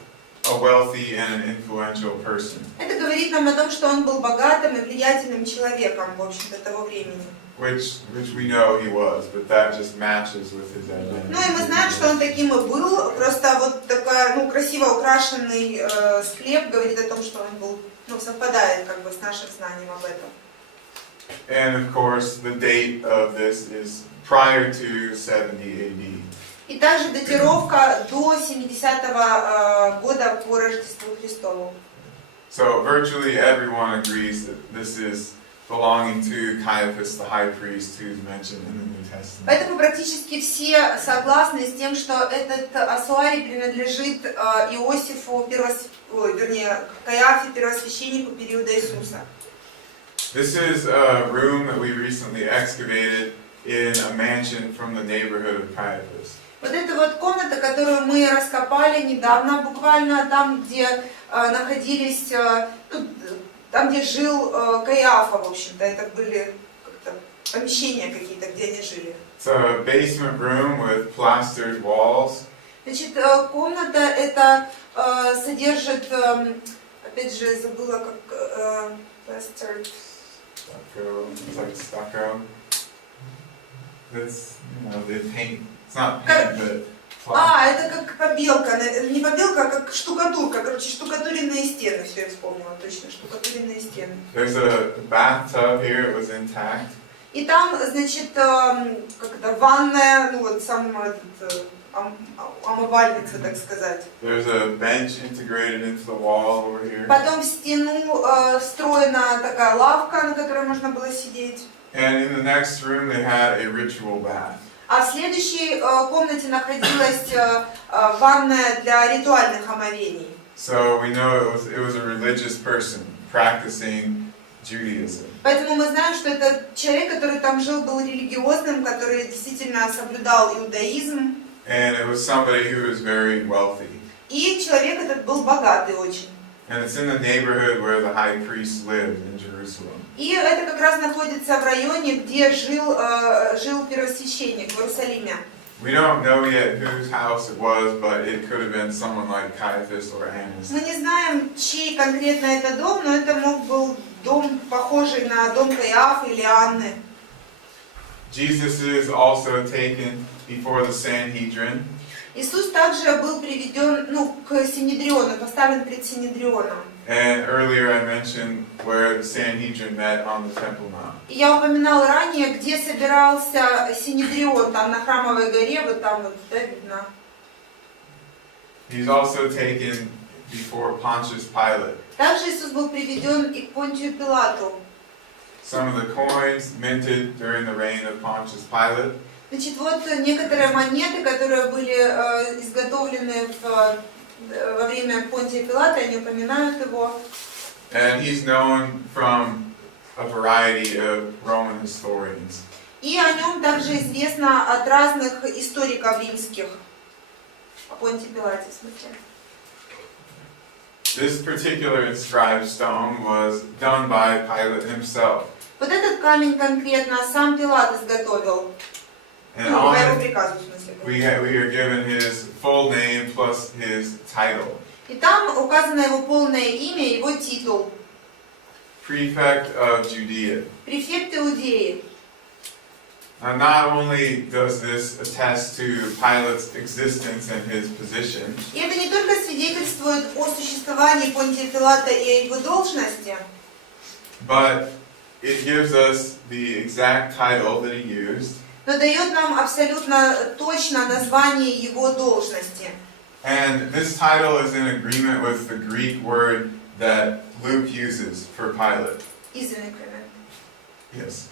a wealthy and an influential person. Это говорит нам о том, что он был богатым и влиятельным человеком, в общем-то, того времени. Which we know he was, but that just matches with his identity. Ну и мы знаем, что он таким и был, просто вот такой, красиво украшенный склеп говорит о том, что он был, совпадает как бы с нашим знанием об этом. And of course, the date of this is prior to 70 AD. И также датировка до 70-го года по Рождеству Христову. So virtually everyone agrees that this is belonging to Caiaphas, the high priest, who's mentioned in the New Testament. Поэтому практически все согласны с тем, что этот ассуарий принадлежит Иосифу, Каиафе, первосвященнику периода Иисуса. This is a room that we recently excavated in a mansion from the neighborhood of Caiaphas. Вот эта вот комната, которую мы раскопали недавно, буквально там, где находились, там, где жил Каиафа, в общем-то, это были как-то помещения какие-то, где они жили. It's a basement room with plastered walls. Значит, комната эта содержит, опять же, забыла как plastered. Stucco. It's like stucco. It's, they paint. It's not paint, but это как побелка, не побелка, а как штукатурка, короче, штукатуренные стены, все я вспомнила точно, штукатуренные стены. There's a bathtub here, it was intact. И там, значит, как это, ванная, сам этот, омывальница, так сказать. There's a bench integrated into the wall over here. Потом в стену встроена такая лавка, на которой можно было сидеть. And in the next room they had a ritual bath. А в следующей комнате находилась ванная для ритуальных омовений. So we know it was a religious person practicing Judaism. Поэтому мы знаем, что этот человек, который там жил, был религиозным, который действительно соблюдал иудаизм. And it was somebody who was very wealthy. И человек этот был богатый очень. And it's in the neighborhood where the high priest lived in Jerusalem. И это как раз находится в районе, где жил первосвященник в Иерусалиме. We don't know yet whose house it was, but it could have been someone like Caiaphas or Annas. Мы не знаем, чей конкретно это дом, но это мог был дом, похожий на дом Каиафы или Анны. Jesus is also taken before the Sanhedrin. Иисус также был приведен, к Синедриону, поставлен пред Синедрионом. And earlier I mentioned where the Sanhedrin met on the Temple Mount. И я упоминала ранее, где собирался Синедрион, там на Храмовой горе, вот там вот, да, видно. He's also taken before Pontius Pilate. Также Иисус был приведен и к Понтию Пилату. Some of the coins minted during the reign of Pontius Pilate. Значит, вот некоторые монеты, которые были изготовлены во время Понтия Пилата, они упоминают его. And he's known from a variety of Roman historians. И о нем также известно от разных историков римских. О Понтии Пилате, в смысле. This particular inscribed stone was done by Pilate himself. Вот этот камень конкретно сам Пилат изготовил. And По on его it, приказу, в смысле. we are given his full name plus his title. И там указано его полное имя, его титул. Prefect of Judea. Префект Иудеи. Now, not only does this attest to Pilate's existence and his position, И это не только свидетельствует о существовании Понтия Пилата и о его должности, but it gives us the exact title that he used. но дает нам абсолютно точно название его должности. And this title is in agreement with the Greek word that Luke uses for Pilate. Yes.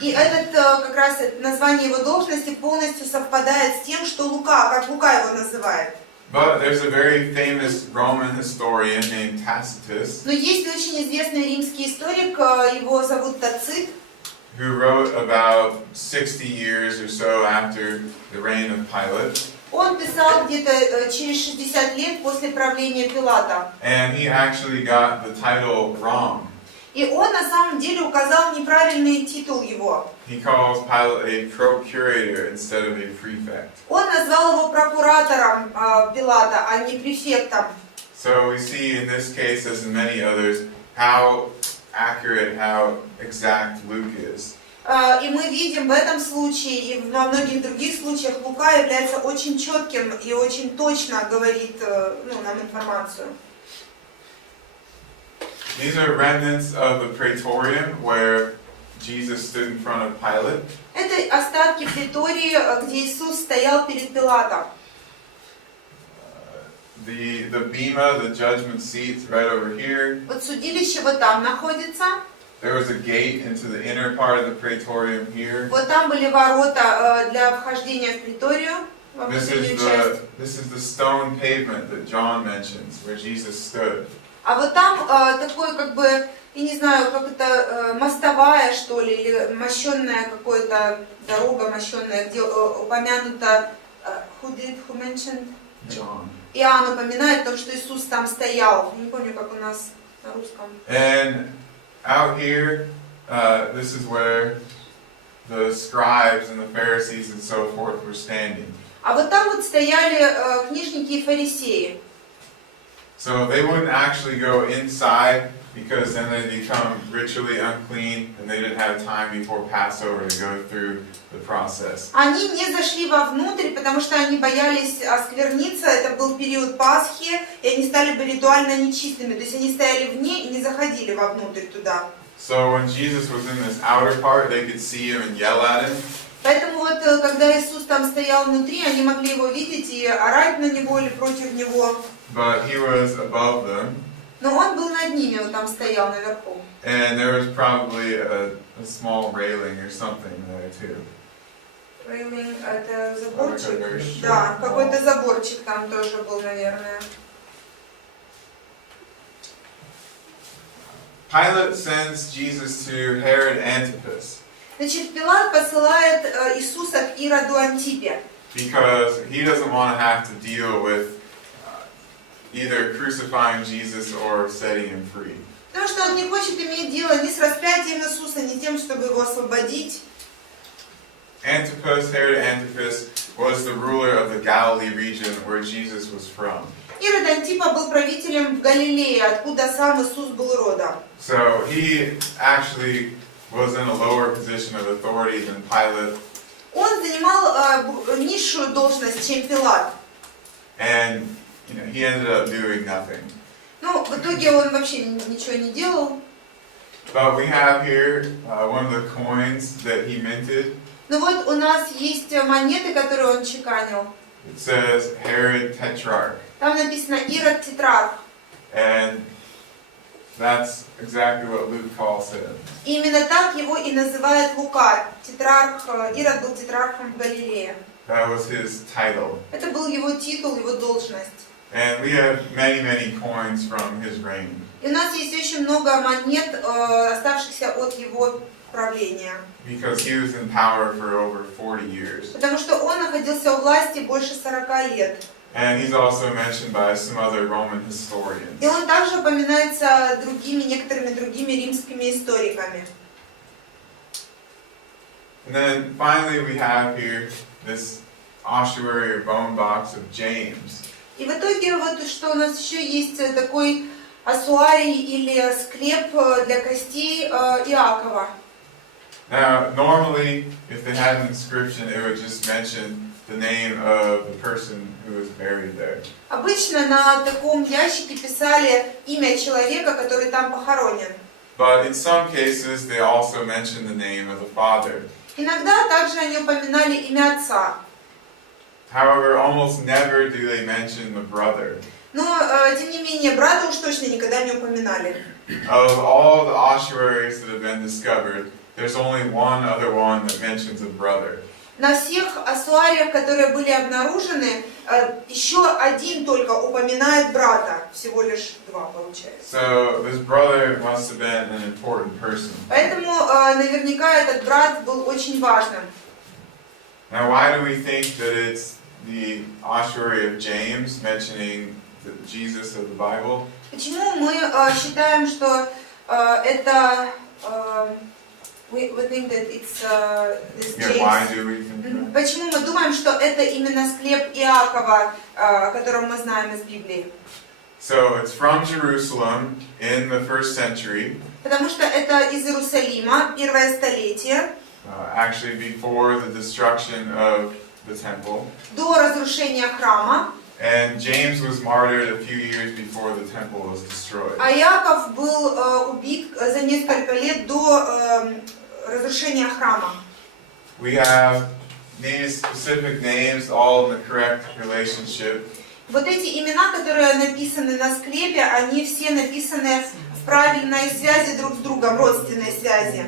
И это как раз название его должности полностью совпадает с тем, что как Лука его называет. But there's a very famous Roman historian named Tacitus Но есть очень известный римский историк, его зовут Тацит, who wrote about 60 years or so after the reign of Pilate. Он писал где-то через 60 лет после правления Пилата. And he actually got the title wrong. И он на самом деле указал неправильный титул его. He calls Pilate a procurator instead of a prefect. Он назвал его прокуратором Пилата, а не префектом. So we see in this case, as in many others, how accurate, how exact Luke is. И мы видим в этом случае и во многих других случаях Лука является очень четким и очень точно говорит нам информацию. These are remnants of the praetorium where Jesus stood in front of Pilate. Это остатки претории, где Иисус стоял перед Пилатом. The bema, the judgment seat, right over here. Вот судилище вот там находится. There was a gate into the inner part of the praetorium here. Вот там были ворота для вхождения в преторию. This is the stone pavement that John mentions, where Jesus stood. А вот там такой я не знаю, как это, мостовая, что ли, или мощенная какая-то дорога мощенная, где упомянуто, who mentioned? John. Иоанн упоминает то, что Иисус там стоял. Не помню, как у нас на русском. And out here, this is where the scribes and the Pharisees and so forth were standing. А вот там вот стояли книжники и фарисеи. So they wouldn't actually go inside because then they become ritually unclean and they didn't have time before Passover to go through the process. Они не зашли вовнутрь, потому что они боялись оскверниться. Это был период Пасхи, и они стали бы ритуально нечистыми. То есть они стояли вне и не заходили вовнутрь туда. So when Jesus was in this outer part, they could see him and yell at him. Поэтому вот, когда Иисус там стоял внутри, они могли его видеть и орать на него или против него. But he was above them. Но он был над ними, он там стоял наверху. And there was probably a small railing or something there too. Railing, это заборчик? Like Да, какой-то заборчик там тоже был, наверное. Pilate sends Jesus to Herod Antipas Значит, Пилат посылает Иисуса к Ироду Антипе. because he doesn't want to have to deal with either crucifying Jesus or setting him free. Потому что он не хочет иметь дело ни с распятием Иисуса, ни с тем, чтобы его освободить. Antipas, Herod Antipas, was the ruler of the Galilee region where Jesus was from. Ирод Антипа был правителем в Галилее, откуда сам Иисус был родом. So he actually was in a lower position of authority than Pilate. Он занимал низшую должность, чем Пилат. And he ended up doing nothing. Ну, в итоге он вообще ничего не делал. But we have here one of the coins that he minted. Но вот у нас есть монеты, которые он чеканил. It says Herod Tetrarch. Там написано Ирод Тетрарх. And that's exactly what Luke calls him. И именно так его и называет Лука. Тетрарх, Ирод был тетрархом в Галилее. That was his title. Это был его титул, его должность. And we have many, many coins from his reign. И у нас есть очень много монет, оставшихся от его правления. Because he was in power for over 40 years. Потому что он находился у власти больше 40 лет. And he's also mentioned by some other Roman historians. И он также упоминается некоторыми другими римскими историками. And then finally we have here this ossuary or bone box of James. И в итоге вот что у нас еще есть такой ассуарий или склеп для костей Иакова. Now, normally, if they had an inscription, it would just mention the name of the person who was buried there. Обычно на таком ящике писали имя человека, который там похоронен. But in some cases, they also mention the name of the father. Иногда также они упоминали имя отца. However, almost never do they mention the brother. Но, тем не менее, брата уж точно никогда не упоминали. Of all the ossuaries that have been discovered, there's only one other one that mentions a brother. на всех ассуариях, которые были обнаружены, еще один только упоминает брата, всего лишь 2 получается. So this brother must have been an important person. Поэтому наверняка этот брат был очень важным. Now, why do we think that it's the ossuary of James mentioning the Jesus of the Bible? Почему мы считаем, что это we think that it's this Yeah, why James? do we think that? Почему мы думаем, что это именно склеп Иакова, о котором мы знаем из Библии? So it's from Jerusalem in the 1st century. Потому что это из Иерусалима, 1 столетие, Actually before the destruction of the temple. до разрушения храма. And James was martyred a few years before the temple was destroyed. А Иаков был убит за несколько лет до разрушения храма. We have these specific names all in the correct relationship. Вот эти имена, которые написаны на склепе, они все написаны в правильной связи друг с другом, родственной связи.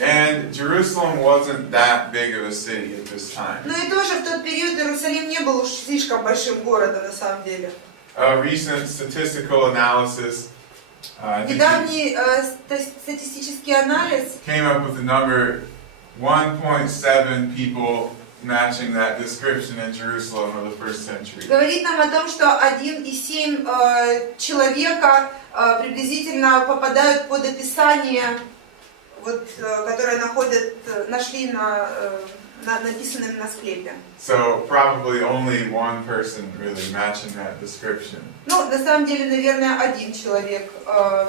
And Jerusalem wasn't that big of a city at this time. Но и тоже в тот период Иерусалим не был уж слишком большим городом на самом деле. A recent statistical analysis Недавний статистический анализ came up with the number 1.7 people matching that description in Jerusalem of the 1st century. говорит нам о том, что 1,7 человека приблизительно попадают под описание, вот, которые нашли написанным на склепе. So probably only one person really matching that description. Ну, на самом деле, наверное, 1 человек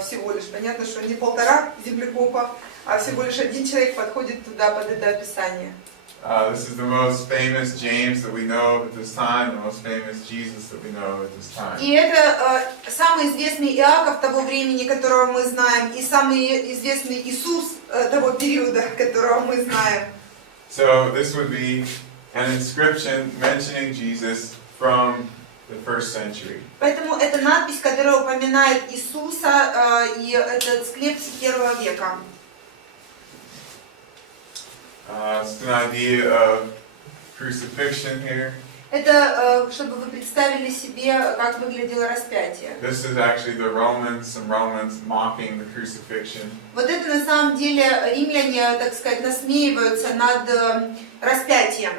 всего лишь. Понятно, что не 1,5 землекопа, а всего лишь 1 человек подходит туда под это описание. This is the most famous James that we know at this time, the most famous Jesus that we know at this time. И это самый известный Иаков того времени, которого мы знаем, и самый известный Иисус того периода, которого мы знаем. So this would be an inscription mentioning Jesus from the 1st century. Поэтому это надпись, которая упоминает Иисуса, и этот склеп с 1 века. It's an idea of crucifixion here. Это чтобы вы представили себе, как выглядело распятие. This is actually some Romans mocking the crucifixion. Вот это на самом деле римляне, так сказать, насмеиваются над распятием.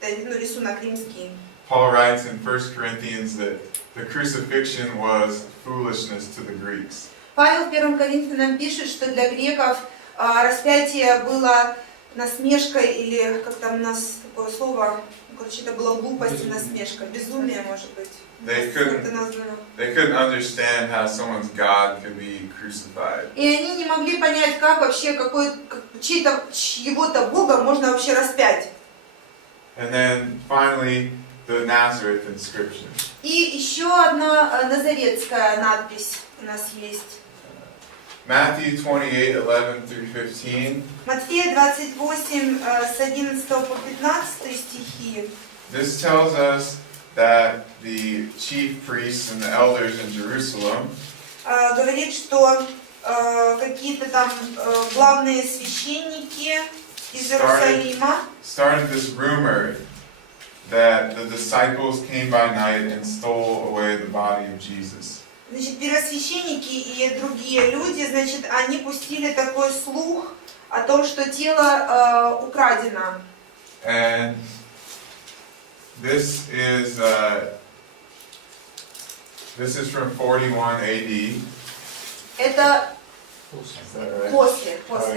Это рисунок римский. Paul writes in 1 Corinthians that the crucifixion was foolishness to the Greeks. Павел в 1 Коринфянам пишет, что для греков распятие было насмешкой, или как там у нас такое слово, короче, это была глупость и насмешка, безумие, может быть. They couldn't understand how someone's God could be crucified. И они не могли понять, как вообще чьего-то Бога можно вообще распять. And then finally, the Nazareth inscription. И еще одна назаретская надпись у нас есть. Matthew 28:11 through 15. Матфея 28, с 11 по 15 стихи. This tells us that the chief priests and the elders in Jerusalem Говорит, что какие-то там главные священники из Иерусалима started this rumor that the disciples came by night and stole away the body of Jesus. Значит, первосвященники и другие люди, значит, они пустили такой слух о том, что тело украдено. And this is from 41 AD. Это Is that right? после, просто.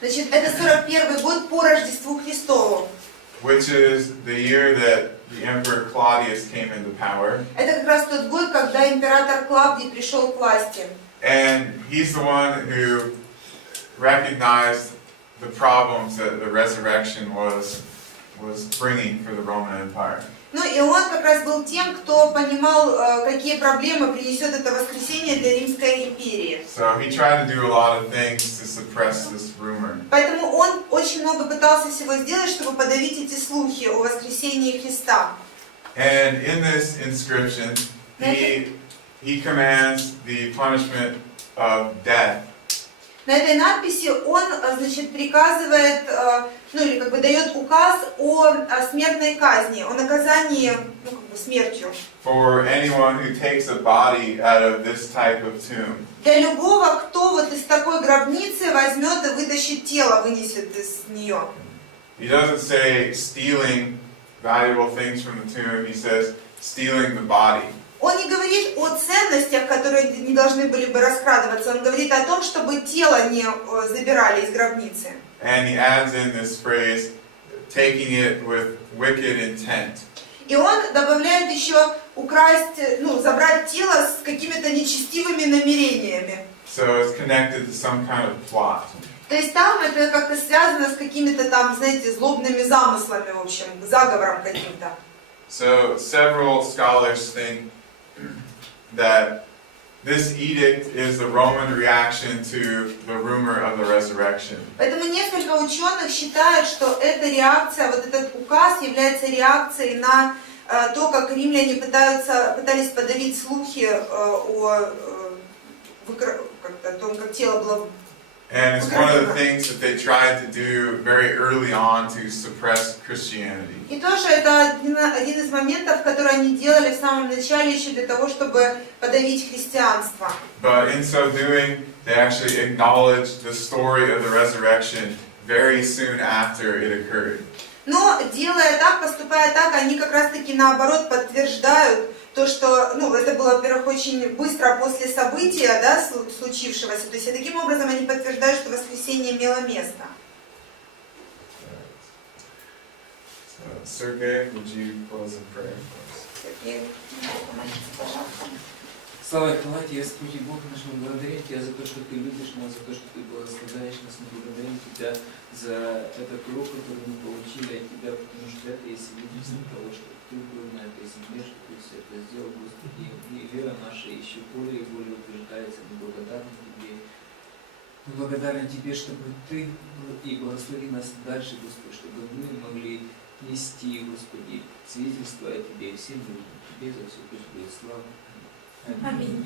Значит, это 41 год по Рождеству Христову. Which is the year that the Emperor Claudius came into power. Это как раз тот год, когда император Клавдий пришел к власти. And he's the one who recognized the problems that the resurrection was bringing for the Roman Empire. Ну и он как раз был тем, кто понимал, какие проблемы принесет это воскресение для Римской империи. So he tried to do a lot of things to suppress this rumor. Поэтому он очень много пытался всего сделать, чтобы подавить эти слухи о воскресении Христа. And in this inscription, he commands the punishment of death На этой надписи он, значит, приказывает, ну или как бы дает указ о смертной казни, о наказании, ну как бы смертью. For anyone who takes a body out of this type of tomb. Для любого, кто вот из такой гробницы возьмет и вытащит тело, вынесет из нее. He doesn't say stealing valuable things from the tomb. He says stealing the body. Он не говорит о ценностях, которые не должны были бы раскрадываться. Он говорит о том, чтобы тело не забирали из гробницы. And he adds in this phrase, taking it with wicked intent. И он добавляет еще украсть, ну, забрать тело с какими-то нечестивыми намерениями. So it's connected to some kind of plot. То есть там это как-то связано с какими-то там, знаете, злобными замыслами, в общем, заговором каким-то. So several scholars think that this edict is the Roman reaction to the rumor of the resurrection. Поэтому несколько ученых считают, что эта реакция, вот этот указ является реакцией на то, как римляне пытались подавить слухи о том, как тело было. And it's one of the things that they tried to do very early on to suppress Christianity. И тоже это один из моментов, которые они делали в самом начале еще для того, чтобы подавить христианство. But in so doing, they actually acknowledged the story of the resurrection very soon after it occurred. Но делая так, поступая так, они как раз-таки наоборот подтверждают то, что, ну, это было, во-первых, очень быстро после события, да, случившегося. То есть и таким образом они подтверждают, что воскресение имело место. Sergey, would you close in prayer for us? Сергей, помогите, пожалуйста. Слава и хвала тебе, Господи Бог наш, мы благодарим Тебя за то, что Ты любишь нас, за то, что Ты благословляешь нас, мы благодарим Тебя за этот урок, который мы получили от Тебя, потому что это и свидетельство того, что Ты был на этой земле, что Ты все это сделал, Господи, и вера наша еще более и более утверждается, мы благодарны Тебе. Мы благодарны Тебе, чтобы Ты и благослови нас дальше, Господи, чтобы мы могли нести, Господи, свидетельство о Тебе, всем людям. Тебе за все пусть будет слава. Аминь.